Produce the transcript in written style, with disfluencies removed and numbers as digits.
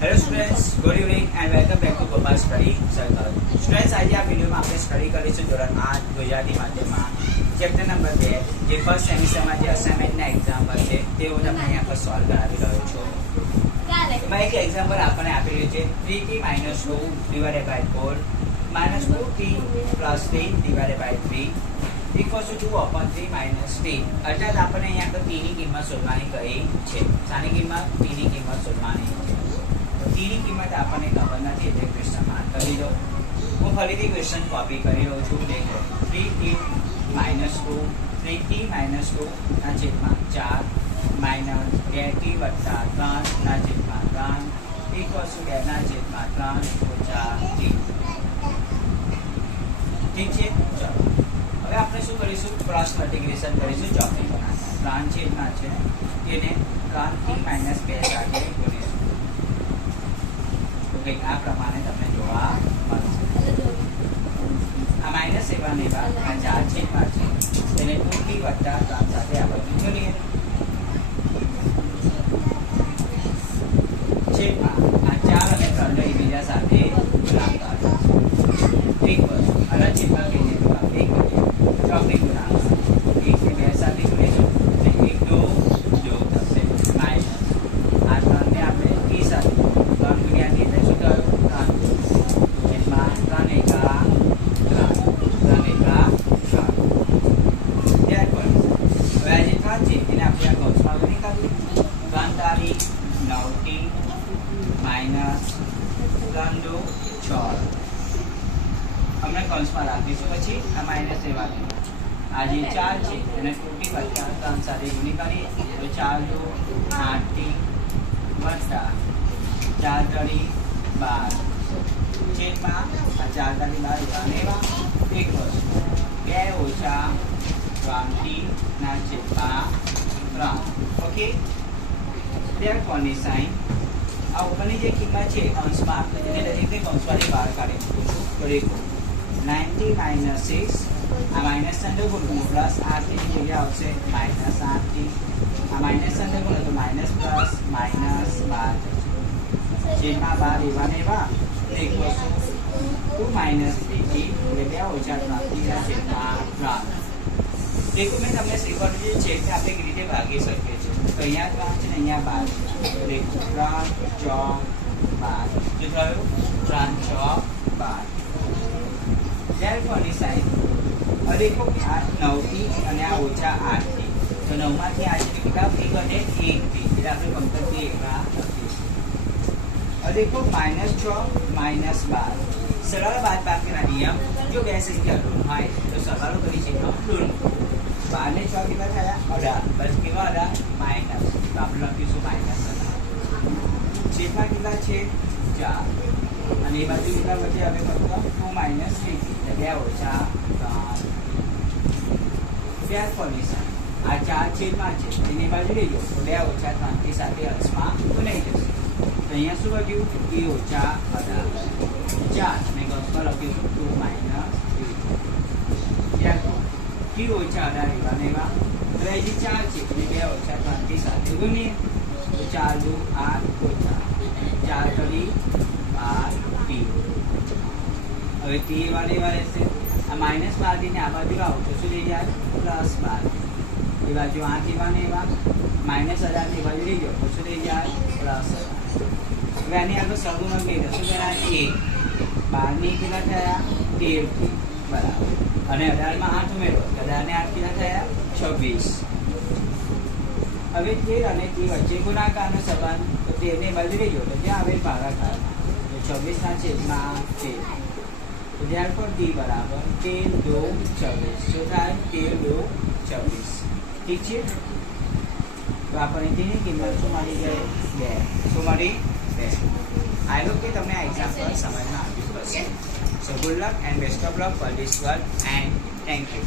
Hello students, good evening and welcome back to Gopal study circle. Students, આજે આ વિડીયોમાં આપણે સ્ટડી કરીશું ધોરણ 8 ગુજરાતી માધ્યમમાં ચેપ્ટર નંબર 2 જે ફર્સ્ટ સેમિસ્ટરમાં જે અસાઇનમેન્ટના એક્ઝામ્પલ છે તેઓ તમને અહીંયા પર સોલ્વ કરાવી રહ્યો છું. એમાં એક એક્ઝામ્પલ આપણને આપેલું છે 3t - 2 divided by 4 -2t + 3 divided by 3 = 2/3 - t. અર્થાત આપણને અહીંયા પર t ની કિંમત શોધવાની કહી છે. શાની કિંમત? t ની કિંમત શોધવાની છે. t ની કિંમત આપણને ખબર નથી એટલે ક્વેશ્ચન માર્ક કરી દો. હું ફરીથી ક્વેશ્ચન કોપી કરી રહ્યો છું. દેખો 3t - 2 3t - 2 ના છેદમાં 4 - 2t + 3 ના છેદમાં 3 = 2 ના છેદમાં 3 - t. ઠીક છે. ચલો હવે આપણે શું કરીશું? ક્રોસ મલ્ટીપ્લિકેશન કરીશું. ચોકડી બનાવવા 3 છેદમાં છે તેને 3t - 2 સાથે ગુણીશું. તો કંઈક આ પ્રમાણે તમને જોવા મળશે. આ -7 ને બાદ આ 4 છેદમાં છે તેને 2t + 3 સાથે આ બધું જોડીએ. છેદમાં આ 4 અને 3 ને એકબીજા સાથે ગુણાકાર ઠીક છે. આના છેદમાં કહીએ તો આપણે ચોકડી ગુણાકાર 1 ને 2 સાથે ગુણીશું એટલે 1 2 થશે માઇનસ આ 3 ને આપણે t સાથે 3 ગુણ્યા t એટલે શું થયું? 3 છેદમાં 3 એકા 3 3 એકા 3. ત્યાર પછી હવે આ જે 3 છે એને આપણે આ કૌંસમાં ગુણી કાઢીએ. 3 તારી 9t માઇનસ 3 2 6 અમને કૌંસમાં રાખીશું. પછી આ માઇનસ એ વાત આ જે 4 છે એને 2t + 3 સાથે ગુણી કરીએ તો 4 2 8t વત્તા 4 3 12 છેદમાં આ 4 3 12 અને 1 2 - 3t ના છેદમાં 3. ઓકે. ત્યાર કોની સાઈન આ ઉપરની જે કિંમત છે કૌંસમાં આપણે તેને દરેકને કૌંસમાંથી બહાર કાઢી મૂકું છું. તો દેખો 90 - 6 આ માઇનસ સંડો ગુણવું પ્લસ 8t ની જગ્યા આવશે -8t. આ માઇનસ સંડો ગુણો તો માઇનસ પ્લસ માઇનસ 12 છેદમાં 12 એવા ને એવા દેખો 2 - 3t એટલે 2 - 3t ના છેદમાં 3. દેખો મેં તમને શીખવાડ્યું છે કે આપણે કેવી રીતે ભાગી શકીએ છીએ. તો અહીંયા 3 છે ને અહીંયા 12 દેખો 3 4 12 શું થયું? 3 6 12. ત્યાર કોની સાઈન દેખો આ 9t અને આ -8t તો 9 માંથી આ છે કેટલા t બને 1t એટલે આપણે ફક્ત t એકલા લખીશું. દેખો -6 - 12 સરળ બાદબાકીના નિયમ જો બે સંખ્યા ઋણ હોય તો સરવાળો કરી છે ઋણ 12 ને 6 કેટલા થયા 18 બસ કેટલા 18 માઇનસ તો આપણે લખીશું -18 છેદમાં કેટલા છે 4 અને એ બાજુ કેટલા વધે હવે ફક્ત 2 - 3t એટલે 2 - ત્યાર કોની સાઈન આ 4 છેદમાં છે એની બાજુ લઈ લો તો 2 - 3t સાથે અંશમાં ગુણાઈ જશે. તો અહીંયા શું વધ્યું? t - 18 4 અને કૌંસમાં લખીશું 2 - 3. ત્યાર t - 18 એવા ને એવા તો એ જે 4 છે એને 2 - 3t સાથે ગુણીએ તો 4 2 8 4 કરી 12t. હવે t એવા ને એવા રહેશે. આ -12t ને આ બાજુ આવો તો શું થઈ જાય? +12. એ બાજુ 8 એવા ને એવા -18 ની બાજુ લઈ જાઓ તો શું થઈ જાય? +18. હવે આની આગળ સગુણક લઈ લો શું કહેવાય? 1 12 ની કેટલા થયા? 13t બરાબર અને 18 માં 8 ઉમેરો 18 ને 8 કેટલા થયા? 26. હવે 13 અને t વચ્ચે ગુણાકારનો સંબંધ તો 13 ની બાજુ લઈ જાઓ તો ત્યાં આવે ભાગાકારમાં 26 ના છેદમાં 13. તો therefore t બરાબર 13 2 26 શું થાય? 13 2 26. ઠીક છે. તો આપણને તેની કિંમત શું મળી ગઈ? 2. શું મળી? 2. આઈ હોપ કે તમને આ એક્ઝામ્પલ સમજમાં આવ્યું હશે. સો good luck and best of luck for this work and thank you.